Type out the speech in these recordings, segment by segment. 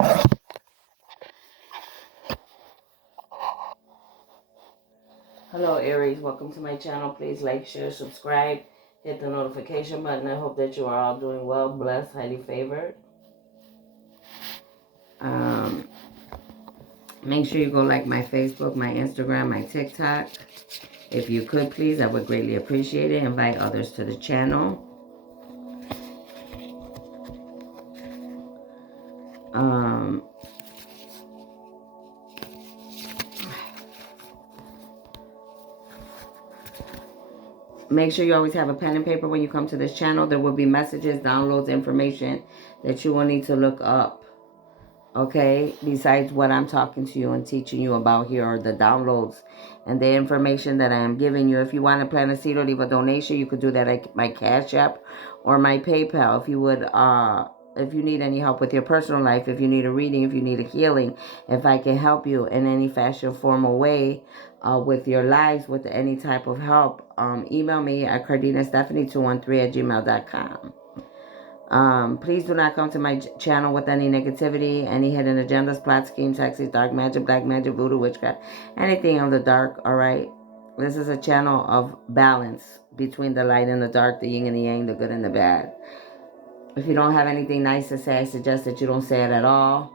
Hello Aries, welcome to my channel. Please like, share, subscribe, hit the notification button. I hope that you are all doing well, blessed, highly favored. Make sure you go like my Facebook, my Instagram, my TikTok. If you could please, I would greatly appreciate it. Invite others to the channel. Make sure you always have a pen and paper when you come to this channel. There will be messages, downloads, information that you will need to look up. Okay, besides what I'm talking to you and teaching you about here are the downloads and the information that I am giving you. If you want to plant a seed or leave a donation, you could do that at my Cash App or my PayPal. If you would, if you need any help with your personal life, if you need a reading, if you need a healing, if I can help you in any fashion, form, or way with your lives, with any type of help, email me at cardinastephanie213@gmail.com. Please do not come to my channel with any negativity, any hidden agendas, plot schemes, hexes, dark magic, black magic, voodoo, witchcraft, anything of the dark, all right? This is a channel of balance between the light and the dark, the yin and the yang, the good and the bad. If you don't have anything nice to say, I suggest that you don't say it at all.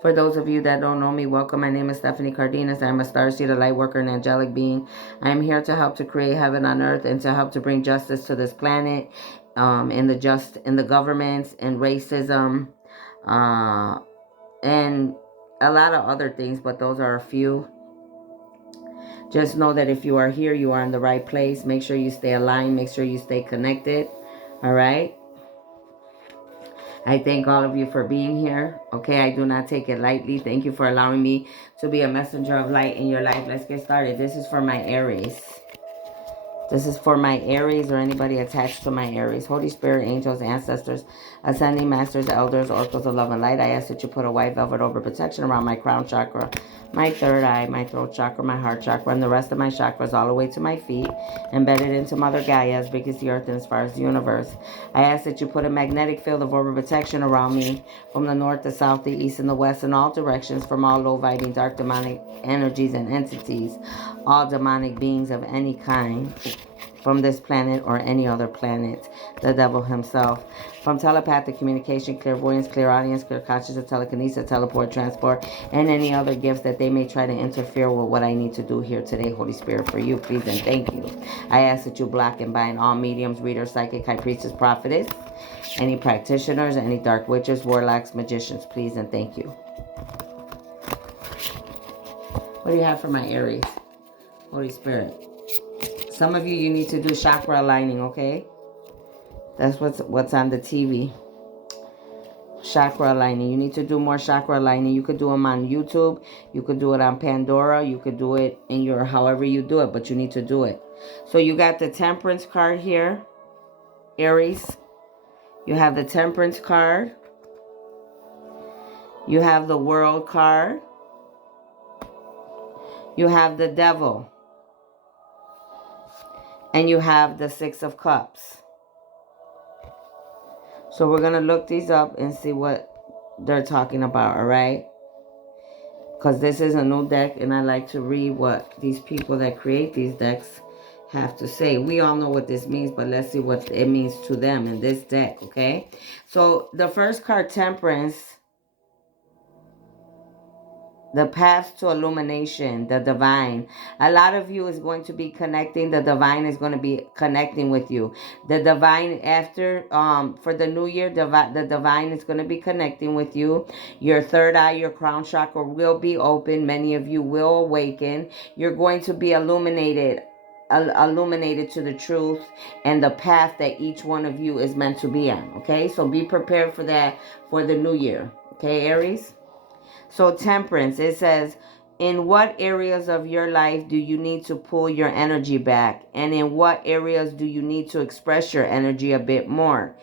For those of you that don't know me, welcome. My name is Stephanie Cardenas. I'm a starseed, a light worker, an angelic being. I am here to help to create heaven on earth and to help to bring justice to this planet, in the governments and racism, and a lot of other things, but those are a few. Just know that if you are here, you are in the right place. Make sure you stay aligned. Make sure you stay connected. All right. I thank all of you for being here. Okay, I do not take it lightly. Thank you for allowing me to be a messenger of light in your life. Let's get started. This is for my Aries. This is for my Aries or anybody attached to my Aries. Holy Spirit, angels, ancestors, ascending masters, elders, oracles of love and light. I ask that you put a white velvet over protection around my crown chakra, my third eye, my throat chakra, my heart chakra, and the rest of my chakras all the way to my feet, embedded into Mother Gaia as big as the earth and as far as the universe. I ask that you put a magnetic field of orb protection around me from the north, the south, the east, and the west, in all directions, from all low-vibrating dark demonic energies and entities, all demonic beings of any kind, from this planet or any other planet, the devil himself, from telepathic communication, clairvoyance, clairaudience, clear consciousness, telekinesis, teleport, transport, and any other gifts that they may try to interfere with what I need to do here today, Holy Spirit, for you, please and thank you. I ask that you block and bind all mediums, readers, psychic, high priestess, prophetess, any practitioners, any dark witches, warlocks, magicians, please and thank you. What do you have for my Aries? Holy Spirit. Some of you need to do chakra aligning, okay? That's what's on the TV. Chakra aligning. You need to do more chakra aligning. You could do them on YouTube. You could do it on Pandora. You could do it in your, however you do it, but you need to do it. So you got the Temperance card here, Aries. You have the Temperance card. You have the World card. You have the Devil. And you have the Six of Cups. So we're going to look these up and see what they're talking about, all right? Because this is a new deck, and I like to read what these people that create these decks have to say. We all know what this means, but let's see what it means to them in this deck, okay? So the first card, Temperance, the path to illumination, the divine. A lot of you is going to be connecting. The divine is going to be connecting with you. The divine after, for the new year, the divine is going to be connecting with you. Your third eye, your crown chakra will be open. Many of you will awaken. You're going to be illuminated to the truth and the path that each one of you is meant to be on. Okay, so be prepared for that for the new year. Okay, Aries. So Temperance, it says, in what areas of your life do you need to pull your energy back? And in what areas do you need to express your energy a bit more?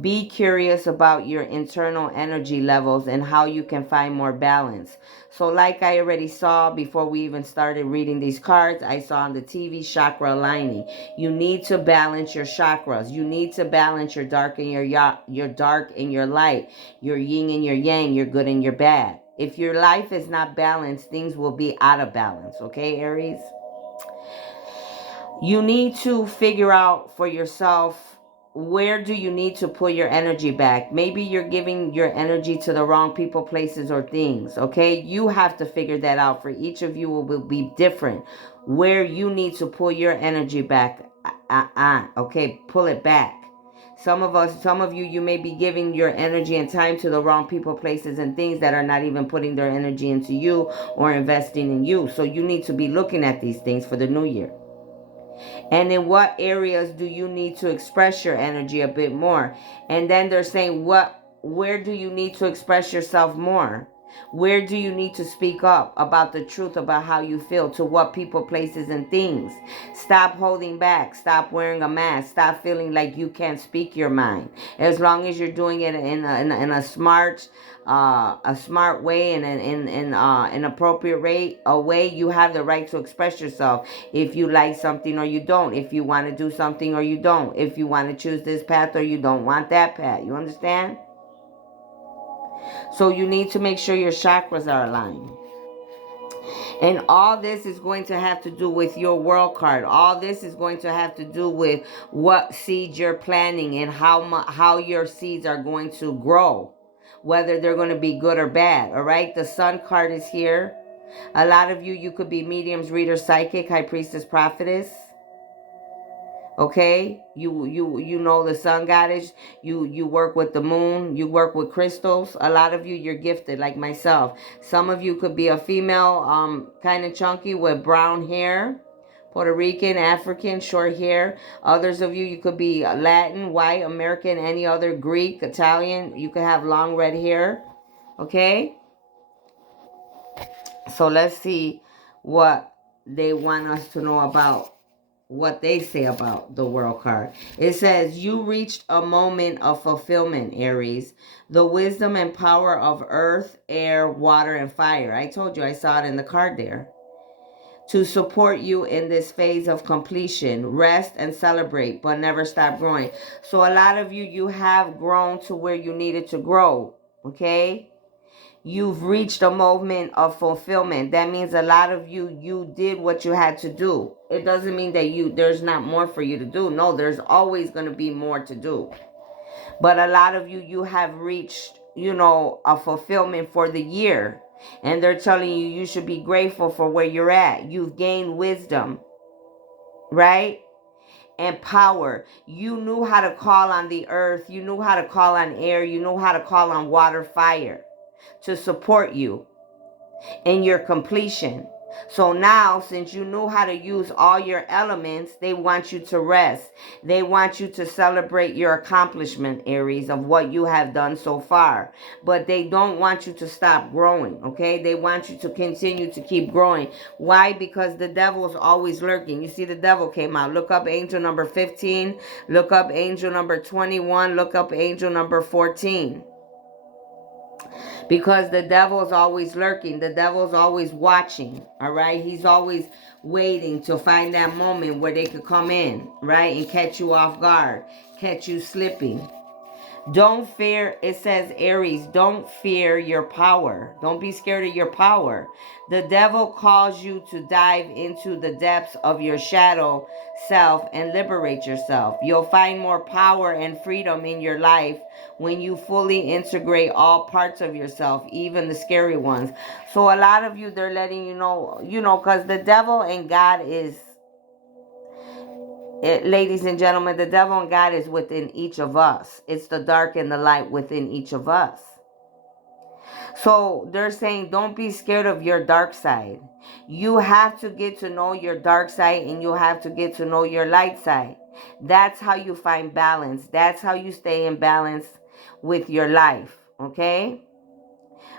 Be curious about your internal energy levels and how you can find more balance. So like I already saw before we even started reading these cards, I saw on the TV chakra aligning. You need to balance your chakras. You need to balance your dark and your dark and your light, your yin and your yang, your good and your bad. If your life is not balanced, things will be out of balance, okay, Aries? You need to figure out for yourself, where do you need to put your energy back. Maybe you're giving your energy to the wrong people, places, or things, okay? You have to figure that out. For each of you, it will be different where you need to pull your energy back. Okay, pull it back. Some of you, you may be giving your energy and time to the wrong people, places, and things that are not even putting their energy into you or investing in you. So you need to be looking at these things for the new year. And in what areas do you need to express your energy a bit more? And then they're saying, where do you need to express yourself more? Where do you need to speak up about the truth about how you feel to what people, places, and things? Stop holding back. Stop wearing a mask. Stop feeling like you can't speak your mind. As long as you're doing it in a smart way and in an appropriate way, you have the right to express yourself. If you like something or you don't, if you want to do something or you don't, if you want to choose this path or you don't want that path. You understand? So you need to make sure your chakras are aligned. And all this is going to have to do with your world card. All this is going to have to do with what seeds you're planting and how your seeds are going to grow, whether they're going to be good or bad. All right, the sun card is here. A lot of you could be mediums, reader, psychic, high priestess, prophetess. Okay, you know the sun goddess. You work with the moon. You work with crystals. A lot of you, you're gifted, like myself. Some of you could be a female, kind of chunky with brown hair, Puerto Rican, African, short hair. Others of you could be Latin, white, American, any other, Greek, Italian. You could have long red hair. Okay, so let's see what they want us to know about what they say about the world card. It says, you reached a moment of fulfillment, Aries. The wisdom and power of earth, air, water, and fire. I told you, I saw it in the card there. To support you in this phase of completion. Rest and celebrate, but never stop growing. So a lot of you, you have grown to where you needed to grow. Okay? You've reached a moment of fulfillment. That means a lot of you did what you had to do. It doesn't mean that there's not more for you to do. No, there's always going to be more to do. But a lot of you have reached, a fulfillment for the year. And they're telling you should be grateful for where you're at. You've gained wisdom, right? And power. You knew how to call on the earth. You knew how to call on air. You knew how to call on water, fire to support you in your completion. So now, since you knew how to use all your elements, they want you to rest. They want you to celebrate your accomplishment, Aries, of what you have done so far. But they don't want you to stop growing, okay? They want you to continue to keep growing. Why? Because the devil is always lurking. You see, the devil came out. Look up angel number 15. Look up angel number 21. Look up angel number 14. Because the devil's always lurking. The devil's always watching. All right. He's always waiting to find that moment where they could come in. Right. And catch you off guard. Catch you slipping. Don't fear, it says, Aries, don't fear your power. Don't be scared of your power. The devil calls you to dive into the depths of your shadow self and liberate yourself. You'll find more power and freedom in your life when you fully integrate all parts of yourself, even the scary ones. So a lot of you, they're letting you know, because the devil and God is, ladies and gentlemen, the devil and God is within each of us. It's the dark and the light within each of us. So they're saying, don't be scared of your dark side. You have to get to know your dark side and you have to get to know your light side. That's how you find balance. That's how you stay in balance with your life. Okay?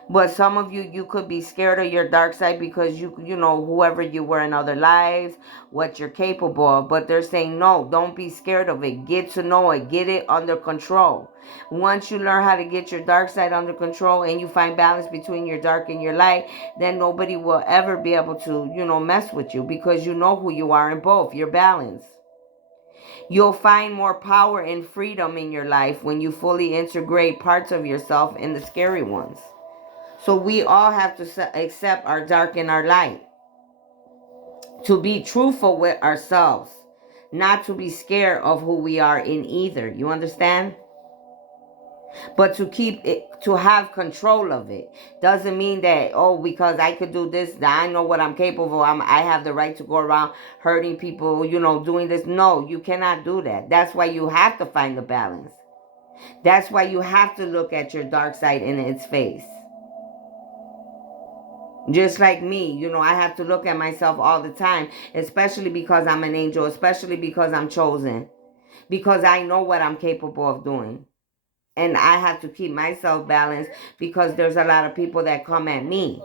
But some of you, you could be scared of your dark side because you know, whoever you were in other lives, what you're capable of. But they're saying, no, don't be scared of it. Get to know it. Get it under control. Once you learn how to get your dark side under control and you find balance between your dark and your light, then nobody will ever be able to, you know, mess with you because you know who you are in both. You're balanced. You'll find more power and freedom in your life when you fully integrate parts of yourself in the scary ones. So we all have to accept our dark and our light, to be truthful with ourselves, not to be scared of who we are in either. You understand? But to keep it, to have control of it, doesn't mean that, oh, because I could do this, that I know what I'm capable of, I have the right to go around hurting people, you know, doing this. No, you cannot do that. That's why you have to find the balance. That's why you have to look at your dark side in its face. Just like me, you know, I have to look at myself all the time, especially because I'm an angel, especially because I'm chosen, because I know what I'm capable of doing. And I have to keep myself balanced because there's a lot of people that come at me.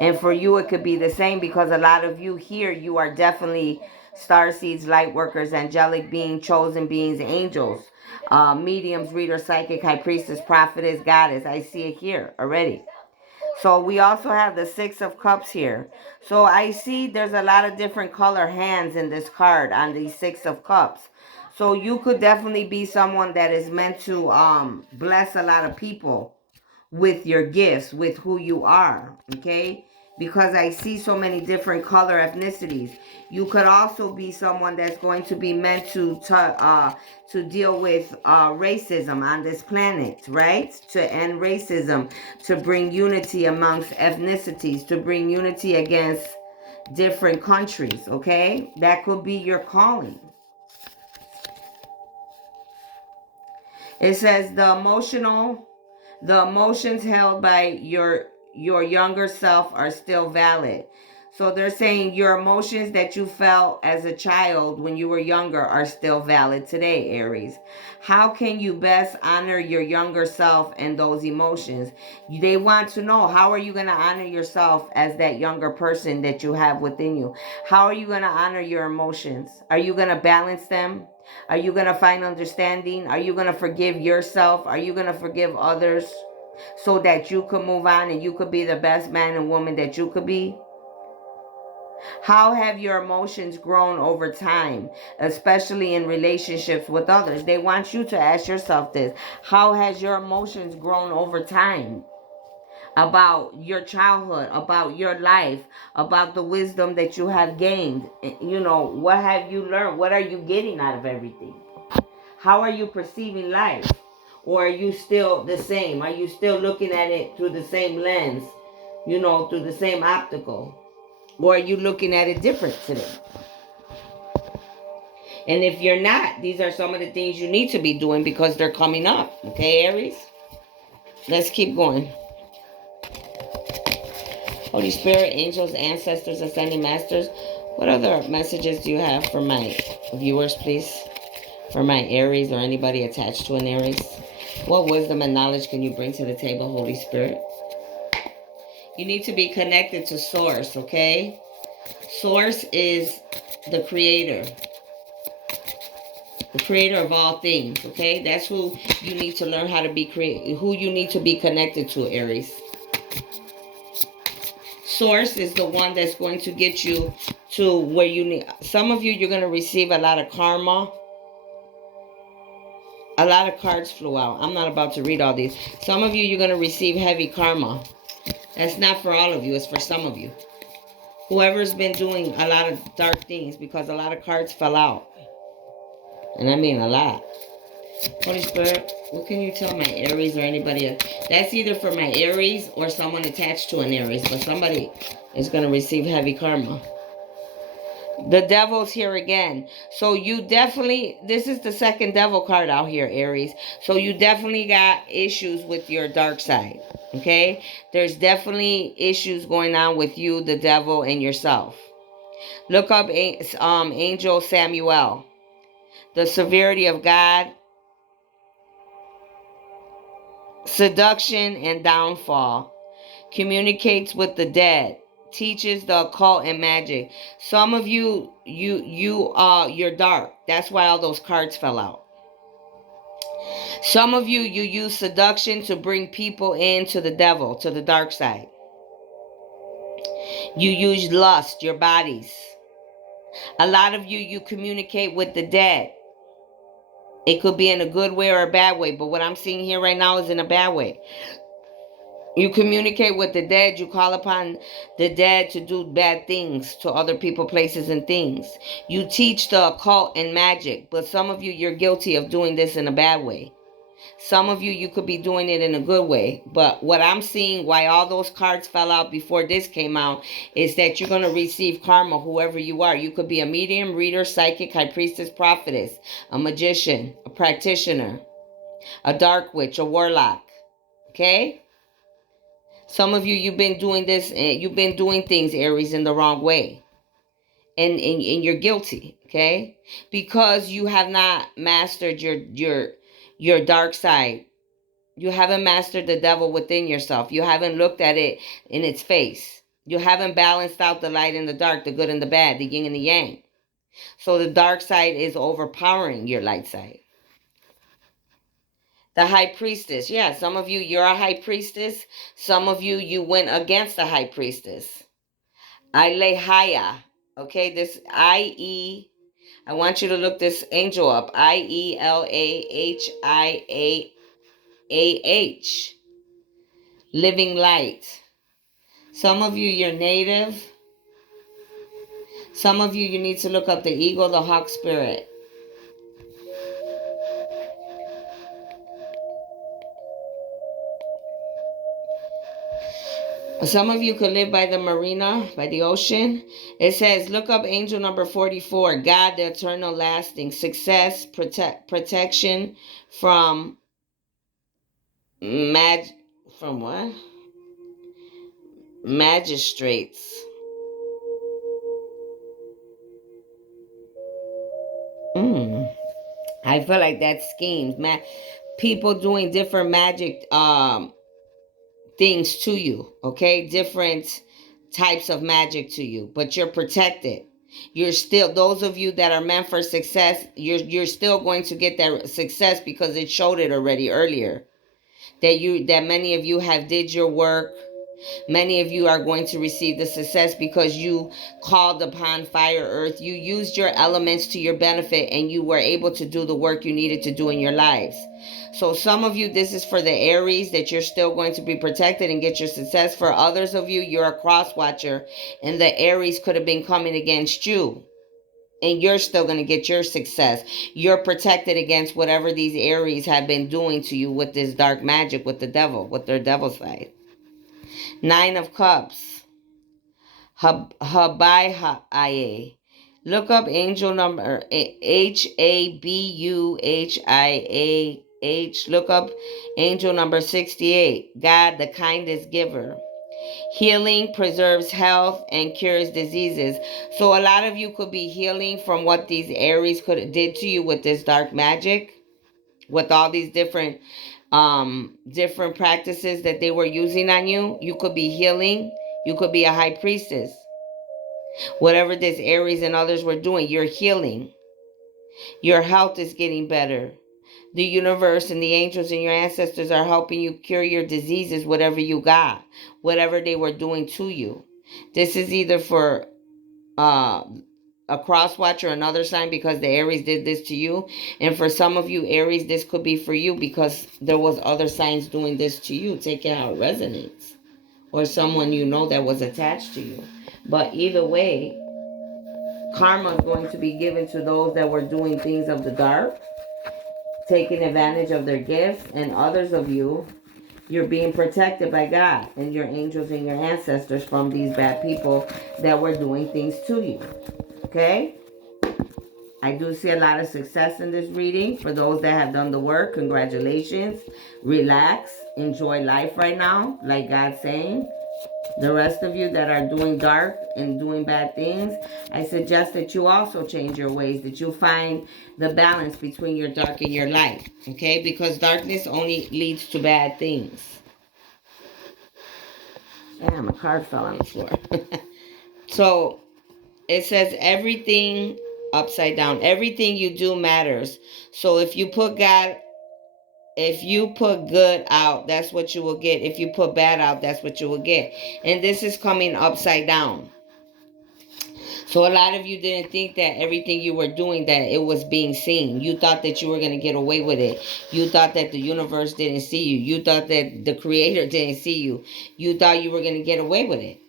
And for you, it could be the same because a lot of you here, you are definitely star seeds, light workers, angelic beings, chosen beings, angels, mediums, reader, psychic, high priestess, prophetess, goddess. I see it here already. So we also have the Six of Cups here. So I see there's a lot of different color hands in this card on the Six of Cups. So you could definitely be someone that is meant to bless a lot of people with your gifts, with who you are, okay? Because I see so many different color ethnicities. You could also be someone that's going to be meant to deal with racism on this planet, right? To end racism, to bring unity amongst ethnicities, to bring unity against different countries, okay? That could be your calling. It says the emotions held by your younger self are still valid. So they're saying your emotions that you felt as a child when you were younger are still valid today, Aries. How can you best honor your younger self and those emotions? They want to know, how are you going to honor yourself as that younger person that you have within you? How are you going to honor your emotions? Are you going to balance them? Are you going to find understanding? Are you going to forgive yourself? Are you going to forgive others so that you could move on and you could be the best man and woman that you could be? How have your emotions grown over time, especially in relationships with others? They want you to ask yourself this. How has your emotions grown over time? About your childhood, about your life, about the wisdom that you have gained. You know, what have you learned? What are you getting out of everything? How are you perceiving life? Or are you still the same? Are you still looking at it through the same lens? You know, through the same optical? Or are you looking at it different today? And if you're not, these are some of the things you need to be doing because they're coming up. Okay, Aries? Let's keep going. Holy Spirit, angels, ancestors, ascending masters, what other messages do you have for my viewers, please? For my Aries or anybody attached to an Aries? What wisdom and knowledge can you bring to the table, Holy Spirit? You need to be connected to Source, okay? Source is the creator of all things, okay? That's who you need to learn how to be who you need to be connected to, Aries. Source is the one that's going to get you to where you need. Some of you, you're going to receive a lot of karma. A lot of cards flew out. I'm not about to read all these. Some of you, you're going to receive heavy karma. That's not for all of you. It's for some of you. Whoever's been doing a lot of dark things, because a lot of cards fell out. And I mean a lot. Holy Spirit, what can you tell my Aries or anybody else? That's either for my Aries or someone attached to an Aries. But somebody is going to receive heavy karma. The devil's here again. So you definitely, this is the second devil card out here, Aries. So you definitely got issues with your dark side. Okay? There's definitely issues going on with you, the devil, and yourself. Look up Angel Samuel. The severity of God seduction and downfall, communicates with the dead, teaches the occult and magic. Some of you're dark. That's why all those cards fell out. Some of you use seduction to bring people into the devil, to the dark side. You use lust, your bodies. A lot of you communicate with the dead. It could be in a good way or a bad way, but what I'm seeing here right now is in a bad way. You communicate with the dead. You call upon the dead to do bad things to other people, places, and things. You teach the occult and magic, but some of you're guilty of doing this in a bad way. Some of you could be doing it in a good way. But what I'm seeing, why all those cards fell out before this came out, is that you're going to receive karma, whoever you are. You could be a medium, reader, psychic, high priestess, prophetess, a magician, a practitioner, a dark witch, a warlock. Okay? Some of you've been doing this, you've been doing things, Aries, in the wrong way. And you're guilty, okay? Because you have not mastered your dark side. You haven't mastered the devil within yourself. You haven't looked at it in its face. You haven't balanced out the light and the dark, the good and the bad, the yin and the yang. So the dark side is overpowering your light side. The high priestess. Yeah, some of you're a high priestess. Some of you went against the high priestess. Ilehaya. Okay, this I-E. I want you to look this angel up. IELAHIAAH. Living light. Some of you're native. Some of you need to look up the eagle, the hawk spirit. Some of you could live by the marina, by the ocean. It says, look up angel number 44. God, the eternal lasting. Success, protection from from what? Magistrates. I feel like that's schemes. People doing different magic things to you, okay? Different types of magic to you, but you're protected. You're still, those of you that are meant for success, you're still going to get that success because it showed it already earlier. That many of you have did your work. Many of you are going to receive the success because you called upon fire, earth. You used your elements to your benefit and you were able to do the work you needed to do in your lives. So some of you, this is for the Aries, that you're still going to be protected and get your success. For others of you, you're a cross watcher and the Aries could have been coming against you. And you're still going to get your success. You're protected against whatever these Aries have been doing to you with this dark magic, with the devil, with their devil side. 9 of Cups. Habuhiah. Look up angel number Habuhiah. Look up angel number 68. God, the kindest giver. Healing, preserves health, and cures diseases. So a lot of you could be healing from what these Aries did to you with this dark magic, with all these different practices that they were using on you. You could be healing. You could be a high priestess. Whatever this Aries and others were doing, you're healing. Your health is getting better. The universe and the angels and your ancestors are helping you cure your diseases, whatever you got, whatever they were doing to you. This is either for a cross watch or another sign because the Aries did this to you. And for some of you Aries, this could be for you because there was other signs doing this to you. Take it how it resonates. Or someone you know that was attached to you. But either way, karma is going to be given to those that were doing things of the dark, taking advantage of their gifts, and others of you, you're being protected by God and your angels and your ancestors from these bad people that were doing things to you. Okay? I do see a lot of success in this reading. For those that have done the work, congratulations. Relax. Enjoy life right now, like God's saying. The rest of you that are doing dark and doing bad things, I suggest that you also change your ways, that you find the balance between your dark and your light, okay? Because darkness only leads to bad things. Damn, a card fell on the floor. So it says everything upside down. Everything you do matters. So if you put good out, that's what you will get. If you put bad out, that's what you will get. And this is coming upside down. So a lot of you didn't think that everything you were doing, that it was being seen. You thought that you were going to get away with it. You thought that the universe didn't see you. You thought that the creator didn't see you. You thought you were going to get away with it.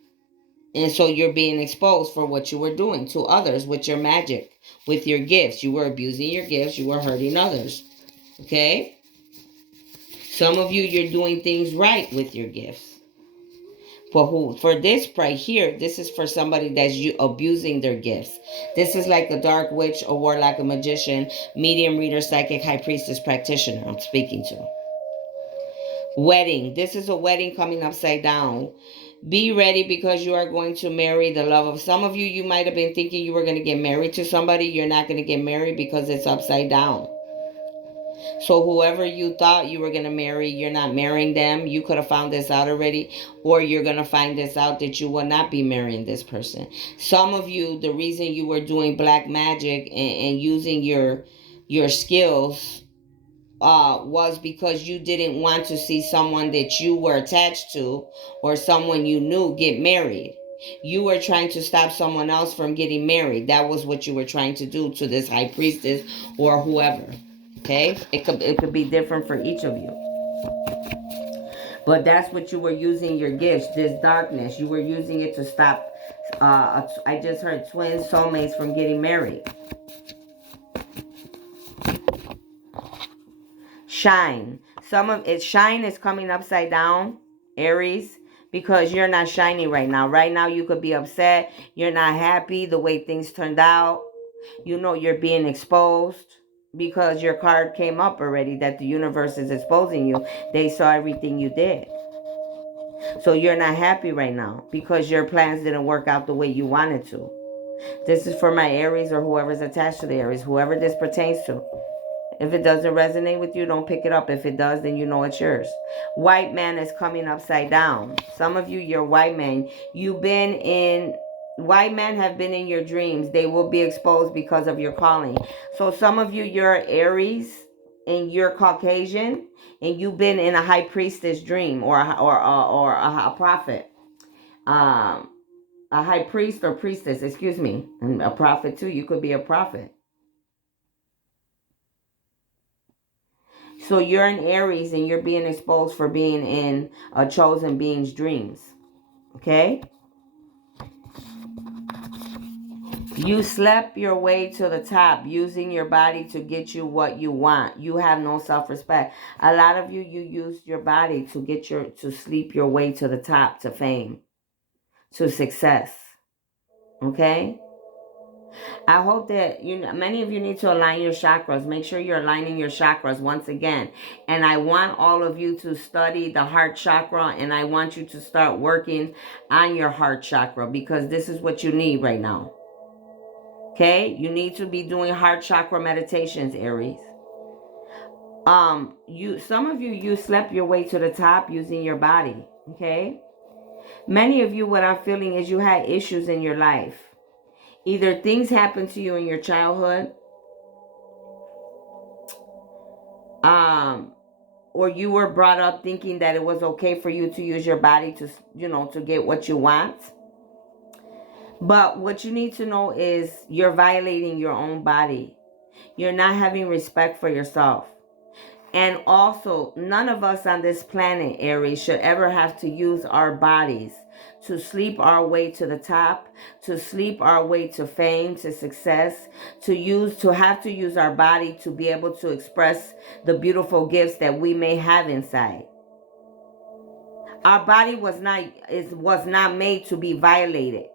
And so you're being exposed for what you were doing to others with your magic, with your gifts. You were abusing your gifts. You were hurting others. Okay? Some of you, you're doing things right with your gifts. For this right here, this is for somebody that's abusing their gifts. This is like a dark witch, a warlock, a magician, medium, reader, psychic, high priestess, practitioner I'm speaking to. Wedding. This is a wedding coming upside down. Be ready because you are going to marry the love of some of you. You might have been thinking you were going to get married to somebody. You're not going to get married because it's upside down. So whoever you thought you were going to marry, you're not marrying them. You could have found this out already, or you're going to find this out that you will not be marrying this person. Some of you, the reason you were doing black magic and using your skills was because you didn't want to see someone that you were attached to or someone you knew get married. You were trying to stop someone else from getting married. That was what you were trying to do to this high priestess or whoever. Okay? It could be different for each of you. But that's what you were using your gifts, this darkness. You were using it to stop, I just heard twin soulmates from getting married. Shine. Shine is coming upside down, Aries, because you're not shiny right now. Right now you could be upset. You're not happy the way things turned out. You know you're being exposed because your card came up already that the universe is exposing you. They saw everything you did. So you're not happy right now because your plans didn't work out the way you wanted to. This is for my Aries or whoever's attached to the Aries, whoever this pertains to. If it doesn't resonate with you, don't pick it up. If it does, then you know it's yours. White man is coming upside down. Some of you, you're white men. White men have been in your dreams. They will be exposed because of your calling. So some of you, you're Aries and you're Caucasian and you've been in a high priestess dream or a prophet. A high priest or priestess, excuse me. And a prophet too. You could be a prophet. So you're an Aries and you're being exposed for being in a chosen being's dreams. Okay? You slept your way to the top using your body to get you what you want. You have no self-respect. A lot of you used your body to sleep your way to the top, to fame, to success. Okay? I hope that many of you need to align your chakras. Make sure you're aligning your chakras once again. And I want all of you to study the heart chakra, and I want you to start working on your heart chakra because this is what you need right now. Okay? You need to be doing heart chakra meditations, Aries. Some of you slept your way to the top using your body. Okay? Many of you, what I'm feeling is you had issues in your life. Either things happened to you in your childhood, or you were brought up thinking that it was okay for you to use your body to get what you want. But what you need to know is you're violating your own body. You're not having respect for yourself. And also, none of us on this planet, Aries, should ever have to use our bodies to sleep our way to the top, to sleep our way to fame, to success, to have to use our body to be able to express the beautiful gifts that we may have inside. Our body was not made to be violated.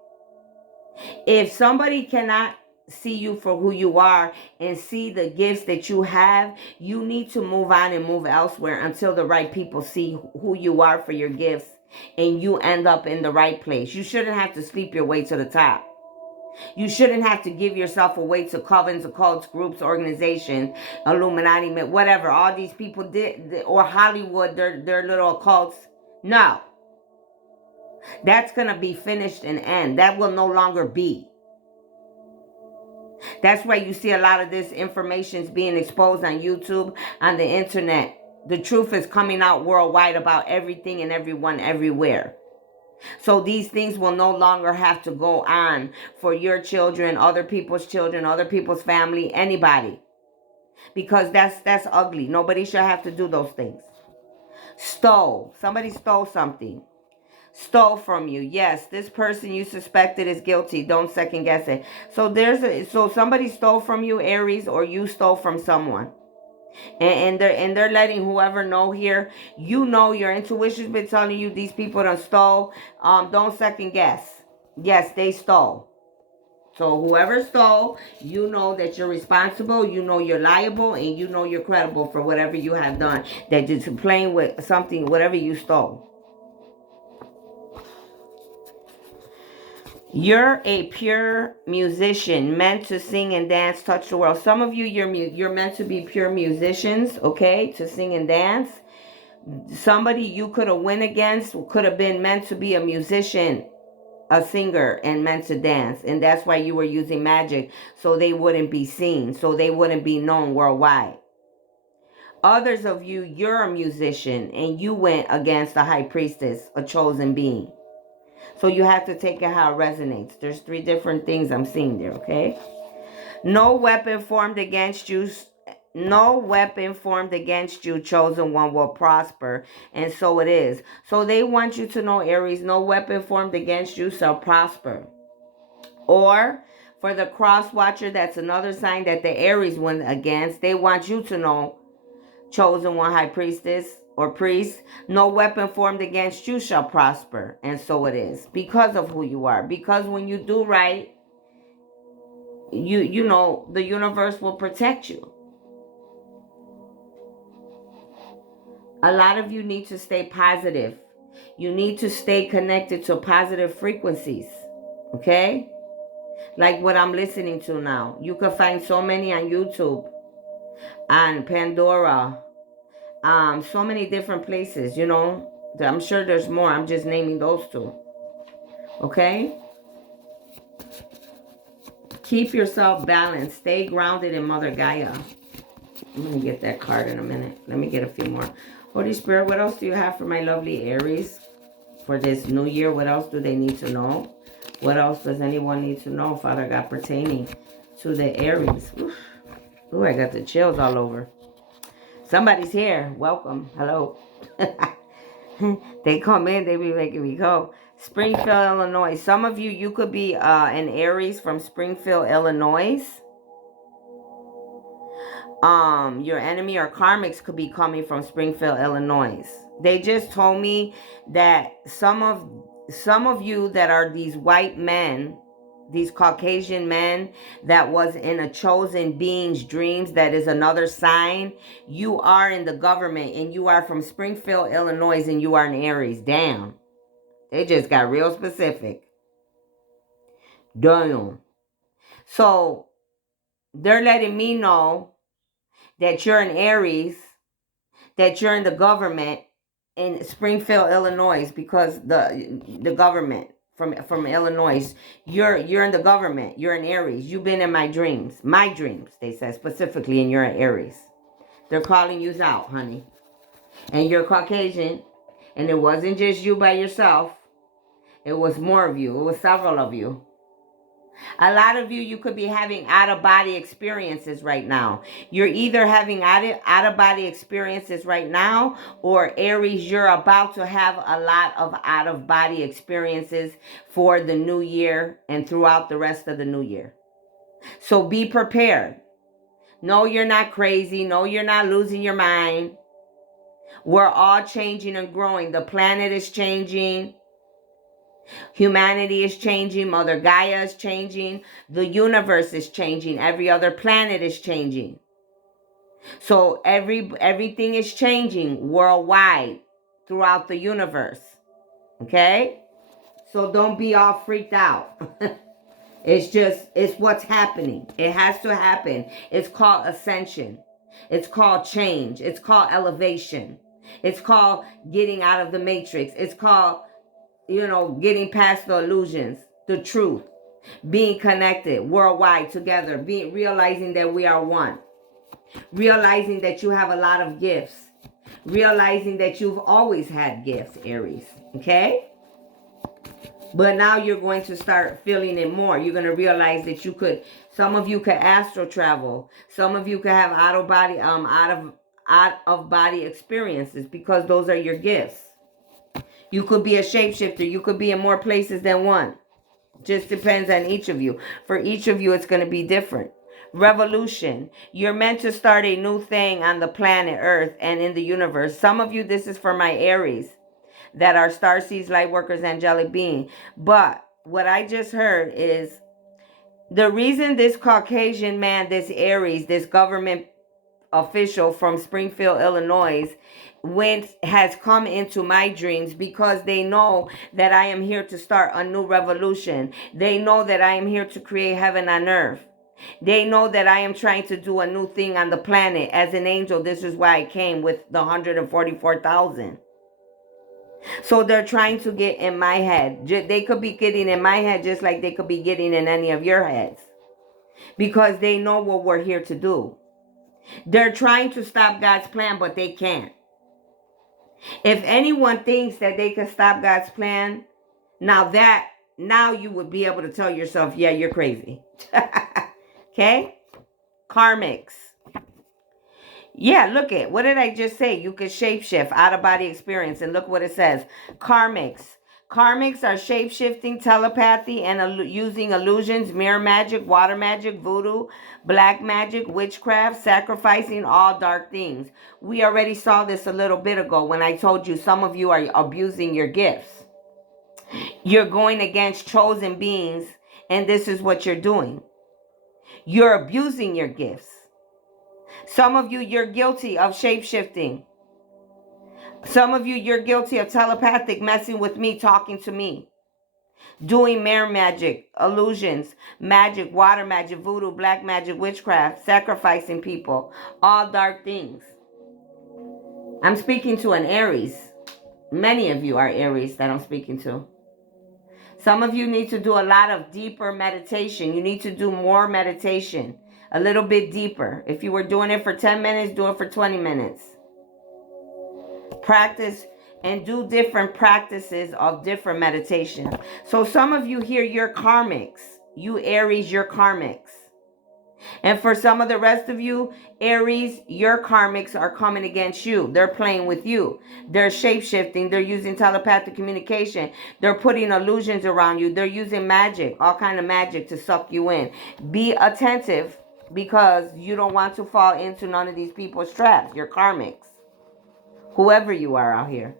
If somebody cannot see you for who you are and see the gifts that you have, you need to move on and move elsewhere until the right people see who you are for your gifts and you end up in the right place. You shouldn't have to sleep your way to the top. You shouldn't have to give yourself away to covens, occults, groups, organizations, Illuminati, whatever. All these people did, or Hollywood, their little occults. No. That's going to be finished and end. That will no longer be. That's why you see a lot of this information is being exposed on YouTube, on the internet. The truth is coming out worldwide about everything and everyone everywhere. So these things will no longer have to go on for your children, other people's children, other people's family, anybody. Because that's ugly. Nobody should have to do those things. Stole. Somebody stole something. Stole from you. Yes, this person you suspected is guilty. Don't second guess it. So somebody stole from you, Aries, or you stole from someone. And they're letting whoever know here, you know your intuition's been telling you these people done stole. Don't second guess. Yes, they stole. So whoever stole, you know that you're responsible, you know you're liable, and you know you're credible for whatever you have done. That you're playing with something, whatever you stole. You're a pure musician, meant to sing and dance, touch the world. Some of you, you're meant to be pure musicians, okay, to sing and dance. Somebody you could have went against could have been meant to be a musician, a singer, and meant to dance. And that's why you were using magic, so they wouldn't be seen, so they wouldn't be known worldwide. Others of you, you're a musician, and you went against a high priestess, a chosen being. So you have to take it how it resonates. There's 3 different things I'm seeing there, okay? No weapon formed against you, chosen one, will prosper. And so it is. So they want you to know, Aries, no weapon formed against you shall prosper. Or for the cross watcher, that's another sign that the Aries went against. They want you to know, chosen one, high priestess or priest, no weapon formed against you shall prosper. And so it is, because of who you are. Because when you do right, you know the universe will protect you. A lot of you need to stay positive. You need to stay connected to positive frequencies, okay? Like what I'm listening to now. You can find so many on YouTube, on Pandora, so many different places, you know. I'm sure there's more. I'm just naming those 2. Okay? Keep yourself balanced. Stay grounded in Mother Gaia. I'm going to get that card in a minute. Let me get a few more. Holy Spirit, what else do you have for my lovely Aries for this new year? What else do they need to know? What else does anyone need to know, Father God, pertaining to the Aries? Ooh, I got the chills all over. Somebody's here. Welcome. Hello. They come in, they be making me go. Springfield, Illinois. Some of you, you could be an Aries from Springfield, Illinois. Your enemy or karmics could be coming from Springfield, Illinois. They just told me that some of you that are these white men, these Caucasian men that was in a chosen being's dreams, that is another sign. You are in the government and you are from Springfield, Illinois, and you are an Aries. Damn. They just got real specific. Damn. So they're letting me know that you're an Aries, that you're in the government in Springfield, Illinois, because the government from Illinois, you're in the government. You're an Aries. You've been in my dreams, they said specifically, and you're an Aries. They're calling you out, honey, and you're Caucasian, and it wasn't just you by yourself. It was more of you. It was several of you. A lot of you could be having out-of-body experiences right now. You're either having out-of-body experiences right now, or Aries, you're about to have a lot of out-of-body experiences for the new year and throughout the rest of the new year. So be prepared. No, you're not crazy. No, you're not losing your mind. We're all changing and growing. The planet is changing. Humanity is changing. Mother Gaia is changing. The universe is changing. Every other planet is changing. So everything is changing worldwide throughout the universe. Okay? So don't be all freaked out. It's what's happening. It has to happen. It's called ascension. It's called change. It's called elevation. It's called getting out of the matrix. It's called, getting past the illusions, the truth, being connected worldwide together, realizing that we are one, realizing that you have a lot of gifts, realizing that you've always had gifts, Aries. Okay? But now you're going to start feeling it more. You're going to realize that some of you could astral travel. Some of you could have out of body experiences because those are your gifts. You could be a shapeshifter. You could be in more places than one. Just depends on each of you. For each of you, it's going to be different. Revolution. You're meant to start a new thing on the planet Earth and in the universe. Some of you, this is for my Aries that are starseeds, light workers, angelic being. But what I just heard is the reason this Caucasian man, this Aries, this government official from Springfield, Illinois, has come into my dreams because they know that I am here to start a new revolution. They know that I am here to create heaven on earth. They know that I am trying to do a new thing on the planet. As an angel, this is why I came with the 144,000. So they're trying to get in my head. They could be getting in my head just like they could be getting in any of your heads. Because they know what we're here to do. They're trying to stop God's plan, but they can't. If anyone thinks that they can stop God's plan, now you would be able to tell yourself, yeah, you're crazy. Okay? Karmics. Yeah, look at, what did I just say? You could shapeshift, out of body experience, and look what it says. Karmics. Karmics are shape-shifting, telepathy, and using illusions, mirror magic, water magic, voodoo, black magic, witchcraft, sacrificing all dark things. We already saw this a little bit ago when I told you some of you are abusing your gifts. You're going against chosen beings, and this is what you're doing. You're abusing your gifts. Some of you, you're guilty of shape-shifting. Some of you, you're guilty of telepathic, messing with me, talking to me. Doing mirror magic, illusions, magic, water magic, voodoo, black magic, witchcraft, sacrificing people, all dark things. I'm speaking to an Aries. Many of you are Aries that I'm speaking to. Some of you need to do a lot of deeper meditation. You need to do more meditation, a little bit deeper. If you were doing it for 10 minutes, do it for 20 minutes. Practice and do different practices of different meditation. So some of you here, you're karmics. You Aries, you're karmics. And for some of the rest of you, Aries, your karmics are coming against you. They're playing with you. They're shape-shifting. They're using telepathic communication. They're putting illusions around you. They're using magic, all kind of magic to suck you in. Be attentive because you don't want to fall into none of these people's traps. You're karmics. Whoever you are out here.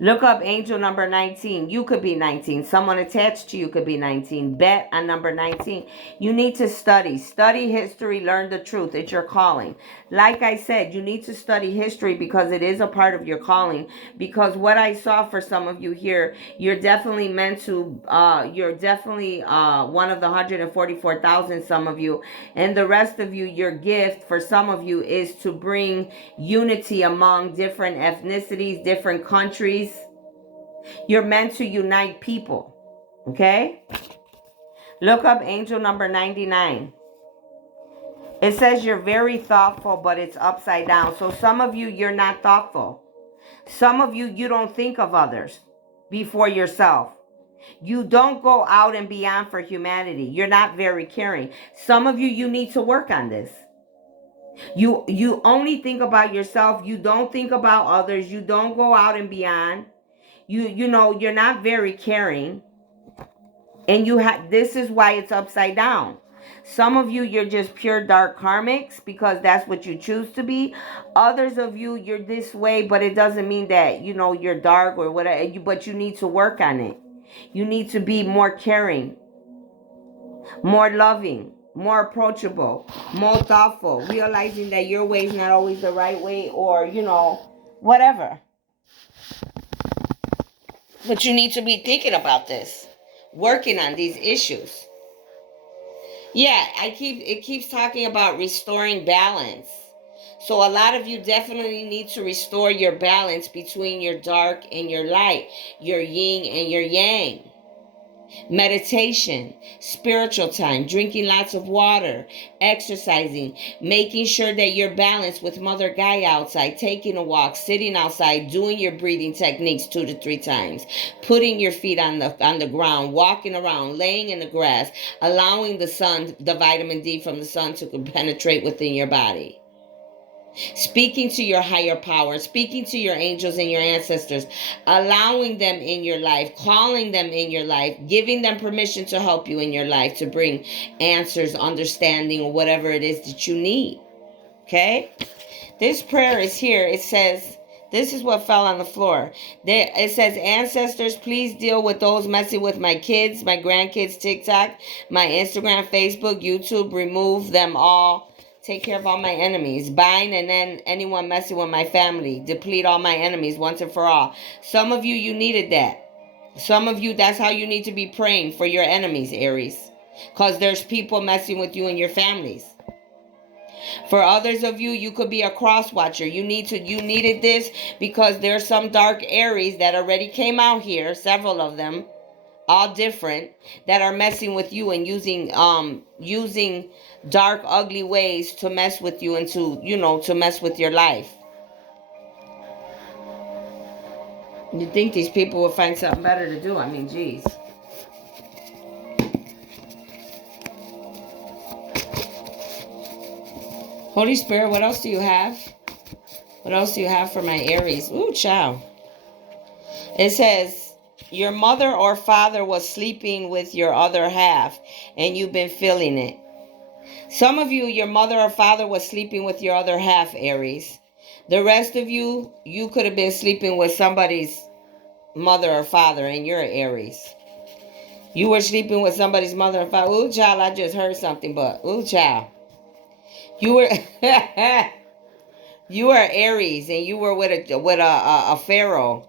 Look up angel number 19. You could be 19. Someone attached to you could be 19. Bet on number 19. You need to study. Study history. Learn the truth. It's your calling. Like I said, you need to study history because it is a part of your calling. Because what I saw for some of you here, you're definitely meant to, you're definitely one of the 144,000, some of you. And the rest of you, your gift for some of you is to bring unity among different ethnicities, different countries. You're meant to unite people. Okay? Look up angel number 99. It says you're very thoughtful, but it's upside down. So some of you, you're not thoughtful. Some of you, you don't think of others before yourself. You don't go out and beyond for humanity. You're not very caring. Some of you, you need to work on this. You only think about yourself. You don't think about others. You don't go out and beyond. You know, you're not very caring. And this is why it's upside down. Some of you, you're just pure dark karmics because that's what you choose to be. Others of you, you're this way, but it doesn't mean that, you're dark or whatever, but you need to work on it. You need to be more caring, more loving, more approachable, more thoughtful, realizing that your way is not always the right way or, whatever. But you need to be thinking about this, working on these issues. Yeah, it keeps talking about restoring balance. So a lot of you definitely need to restore your balance between your dark and your light, your yin and your yang. Meditation, spiritual time, drinking lots of water, exercising, making sure that you're balanced with Mother Gaia outside, taking a walk, sitting outside, doing your breathing techniques 2 to 3 times, putting your feet on the ground, walking around, laying in the grass, allowing the sun, the vitamin D from the sun to penetrate within your body. Speaking to your higher power, speaking to your angels and your ancestors, allowing them in your life, calling them in your life, giving them permission to help you in your life, to bring answers, understanding, or whatever it is that you need. Okay? This prayer is here. It says, this is what fell on the floor. It says, ancestors, please deal with those messing with my kids, my grandkids, TikTok, my Instagram, Facebook, YouTube. Remove them all. Take care of all my enemies. Bind and then anyone messing with my family. Deplete all my enemies once and for all. Some of you, you needed that. Some of you, that's how you need to be praying for your enemies, Aries. Because there's people messing with you and your families. For others of you, you could be a cross watcher. You needed this because there's some dark Aries that already came out here, several of them, all different, that are messing with you and using dark, ugly ways to mess with you and to mess with your life. You think these people will find something better to do? I mean, geez. Holy Spirit, what else do you have? What else do you have for my Aries? Ooh, child. It says, your mother or father was sleeping with your other half and you've been feeling it. Some of you, your mother or father was sleeping with your other half, Aries. The rest of you, you could have been sleeping with somebody's mother or father and you're Aries. You were sleeping with somebody's mother and father. Ooh, child, I just heard something, but ooh, child. You were you are Aries and you were with a pharaoh,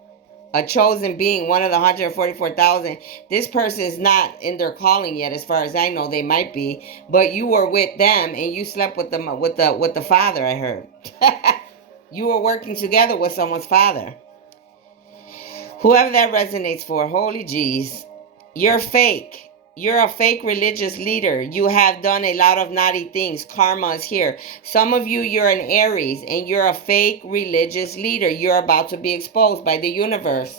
a chosen being, one of the 144,000. This person is not in their calling yet, as far as I know. They might be, but you were with them and you slept with them with the father. I heard you were working together with someone's father. Whoever that resonates for, holy jeez. You're fake. You're a fake religious leader. You have done a lot of naughty things. Karma is here. Some of you, you're an Aries and you're a fake religious leader. You're about to be exposed by the universe.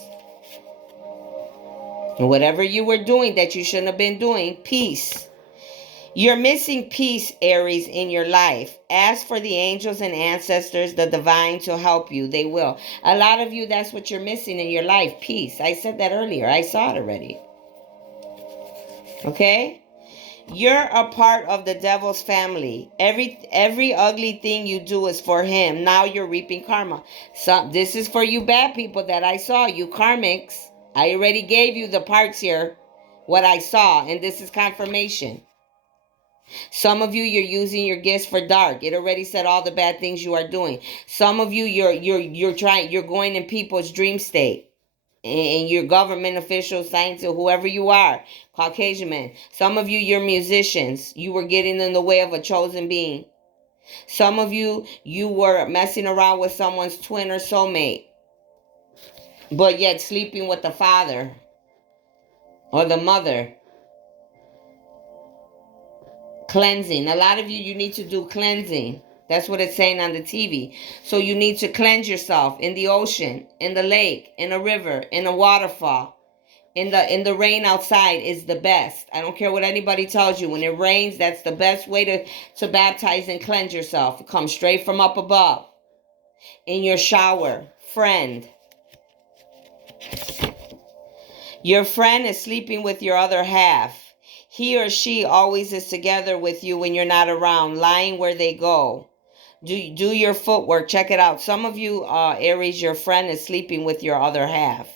Whatever you were doing that you shouldn't have been doing, peace. You're missing peace, Aries, in your life. Ask for the angels and ancestors, the divine, to help you. They will. A lot of you, that's what you're missing in your life, peace. I said that earlier. I saw it already. Okay? You're a part of the devil's family. Every ugly thing you do is for him. Now you're reaping karma. So this is for you bad people that I saw, you karmics. I already gave you the parts here, what I saw, and this is confirmation. Some of you, you're using your gifts for dark. It already said all the bad things you are doing. Some of you, you're going in people's dream state. And your government officials, scientists, whoever you are, Caucasian men. Some of you, you're musicians. You were getting in the way of a chosen being. Some of you, you were messing around with someone's twin or soulmate, but yet sleeping with the father or the mother. Cleansing. A lot of you, you need to do cleansing. That's what it's saying on the TV. So you need to cleanse yourself in the ocean, in the lake, in a river, in a waterfall. In the rain outside is the best. I don't care what anybody tells you. When it rains, that's the best way to baptize and cleanse yourself. It comes straight from up above. In your shower. Friend. Your friend is sleeping with your other half. He or she always is together with you when you're not around, lying where they go. Do your footwork. Check it out. Some of you, Aries, your friend is sleeping with your other half.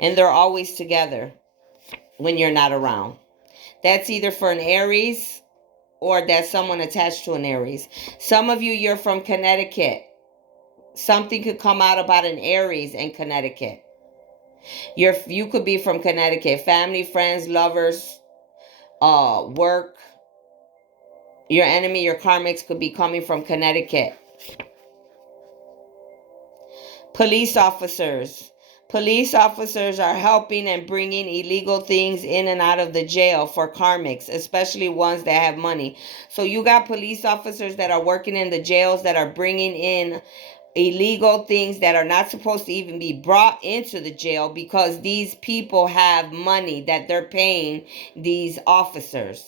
And they're always together when you're not around. That's either for an Aries or that's someone attached to an Aries. Some of you, you're from Connecticut. Something could come out about an Aries in Connecticut. You could be from Connecticut. Family, friends, lovers, work. Your enemy, your karmics could be coming from Connecticut. Police officers. Police officers are helping and bringing illegal things in and out of the jail for karmics, especially ones that have money. So you got police officers that are working in the jails that are bringing in illegal things that are not supposed to even be brought into the jail because these people have money that they're paying these officers.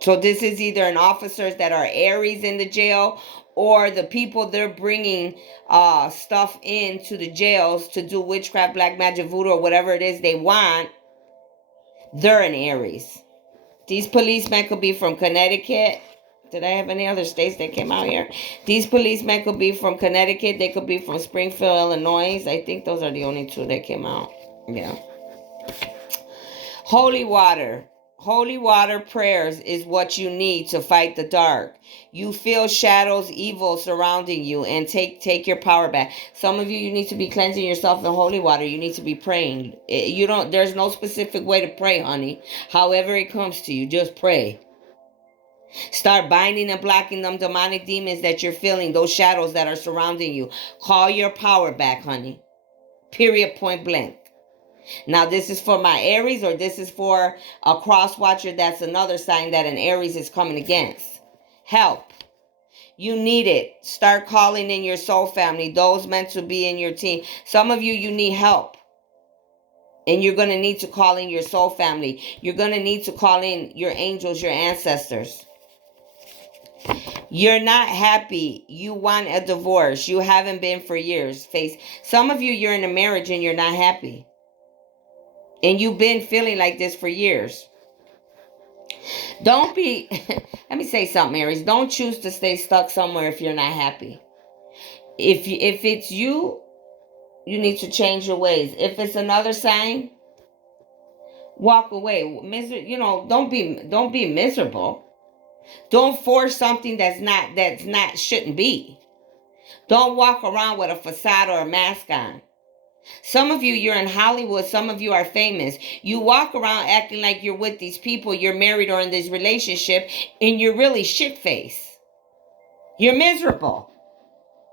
So this is either an officers that are Aries in the jail, or the people they're bringing stuff into the jails to do witchcraft, black magic, voodoo, or whatever it is they want. They're an Aries. These policemen could be from Connecticut. Did I have any other states that came out here? These policemen could be from Connecticut. They could be from Springfield, Illinois. I think those are the only two that came out. Yeah. Holy water. Holy water prayers is what you need to fight the dark. You feel shadows, evil surrounding you, and take your power back. Some of you need to be cleansing yourself in holy water. You need to be praying. There's no specific way to pray, honey. However it comes to you, just pray. Start binding and blocking them demonic demons that you're feeling, those shadows that are surrounding you. Call your power back, honey. Period, point blank. Now, this is for my Aries, or this is for a cross watcher. That's another sign that an Aries is coming against. Help. You need it. Start calling in your soul family, those meant to be in your team. Some of you need help. And you're going to need to call in your soul family. You're going to need to call in your angels, your ancestors. You're not happy. You want a divorce. You haven't been for years. Some of you, you're in a marriage and you're not happy. And you've been feeling like this for years. Don't be, let me say something, Aries. Don't choose to stay stuck somewhere if you're not happy. If it's you, you need to change your ways. If it's another sign, walk away. Don't be miserable. Don't force something that's not shouldn't be. Don't walk around with a facade or a mask on. Some of you, you're in Hollywood. Some of you are famous. You walk around acting like you're with these people, you're married or in this relationship, and you're really shit-faced. You're miserable.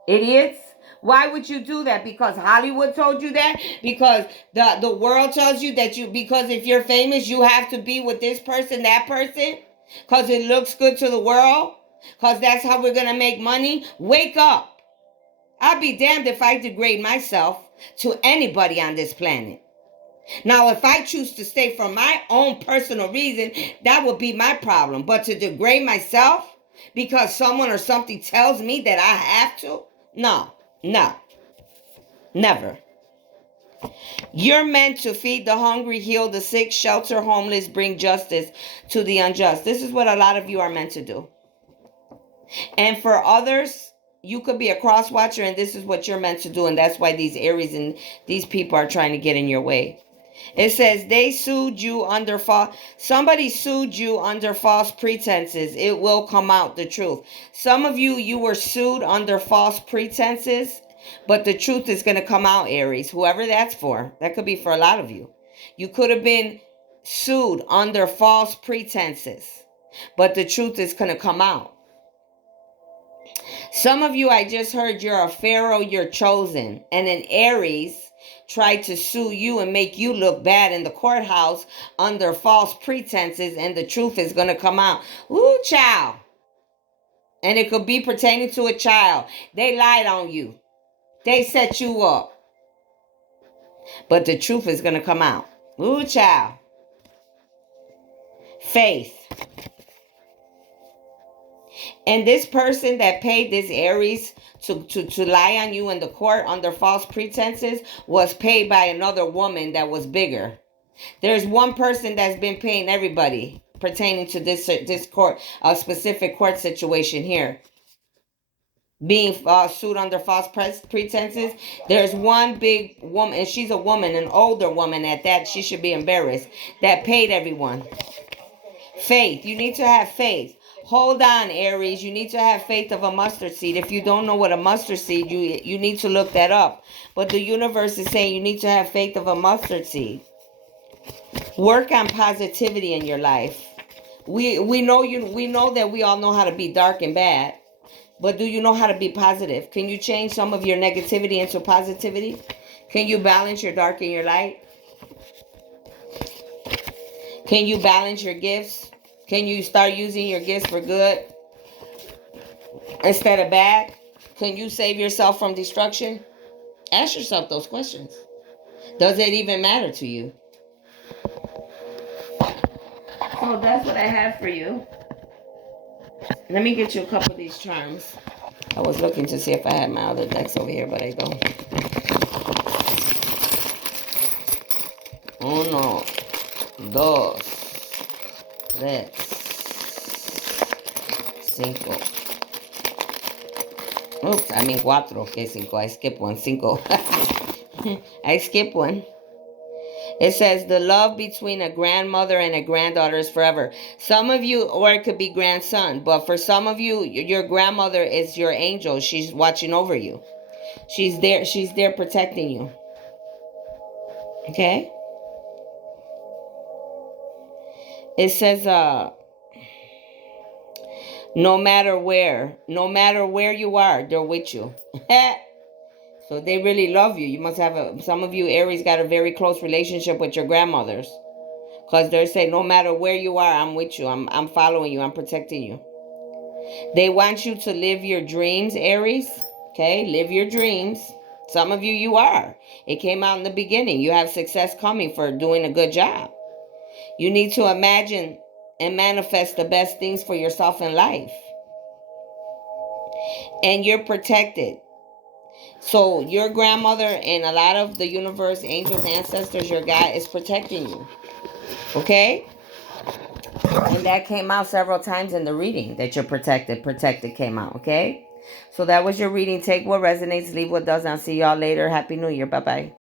Idiots. Why would you do that? Because Hollywood told you that? Because the world tells you that because if you're famous, you have to be with this person, that person? Because it looks good to the world? Because that's how we're going to make money? Wake up. I'd be damned if I degrade myself to anybody on this planet. Now, if I choose to stay for my own personal reason, that would be my problem. But to degrade myself because someone or something tells me that I have to? No, never. You're meant to feed the hungry, heal the sick, shelter homeless, bring justice to the unjust. This is what a lot of you are meant to do. And for others, you could be a cross watcher and this is what you're meant to do. And that's why these Aries and these people are trying to get in your way. It says somebody sued you under false pretenses. It will come out the truth. Some of you were sued under false pretenses, but the truth is going to come out, Aries. Whoever that's for. That could be for a lot of you. You could have been sued under false pretenses, but the truth is going to come out. Some of you, I just heard you're a pharaoh, you're chosen. And an Aries tried to sue you and make you look bad in the courthouse under false pretenses, and the truth is going to come out. Ooh, child. And it could be pertaining to a child. They lied on you. They set you up. But the truth is going to come out. Ooh, child. Faith. And this person that paid this Aries to lie on you in the court under false pretenses was paid by another woman that was bigger. There's one person that's been paying everybody pertaining to this court, a specific court situation here. Being sued under false pretenses. There's one big woman, and she's a woman, an older woman at that. She should be embarrassed. That paid everyone. Faith. You need to have faith. Hold on, Aries. You need to have faith of a mustard seed. If you don't know what a mustard seed, you need to look that up. But the universe is saying you need to have faith of a mustard seed. Work on positivity in your life. We know that we all know how to be dark and bad. But do you know how to be positive? Can you change some of your negativity into positivity? Can you balance your dark and your light? Can you balance your gifts? Can you start using your gifts for good instead of bad? Can you save yourself from destruction? Ask yourself those questions. Does it even matter to you? So that's what I have for you. Let me get you a couple of these charms. I was looking to see if I had my other decks over here, but I don't. Uno, dos, tres, cinco. Oops, I mean cuatro. Okay, cinco. I skipped one. Cinco. I skipped one. It says the love between a grandmother and a granddaughter is forever. Some of you, or it could be grandson, but for some of you, your grandmother is your angel. She's watching over you. She's there. She's there protecting you. Okay? It says, no matter where you are, they're with you. So they really love you. You must have some of you Aries got a very close relationship with your grandmothers. Because they're saying, no matter where you are, I'm with you. I'm following you. I'm protecting you. They want you to live your dreams, Aries. Okay, live your dreams. Some of you, you are. It came out in the beginning. You have success coming for doing a good job. You need to imagine and manifest the best things for yourself in life. And you're protected. So your grandmother and a lot of the universe, angels, ancestors, your God is protecting you. Okay? And that came out several times in the reading that you're protected. Protected came out. Okay? So that was your reading. Take what resonates, leave what doesn't. I'll see y'all later. Happy New Year. Bye-bye.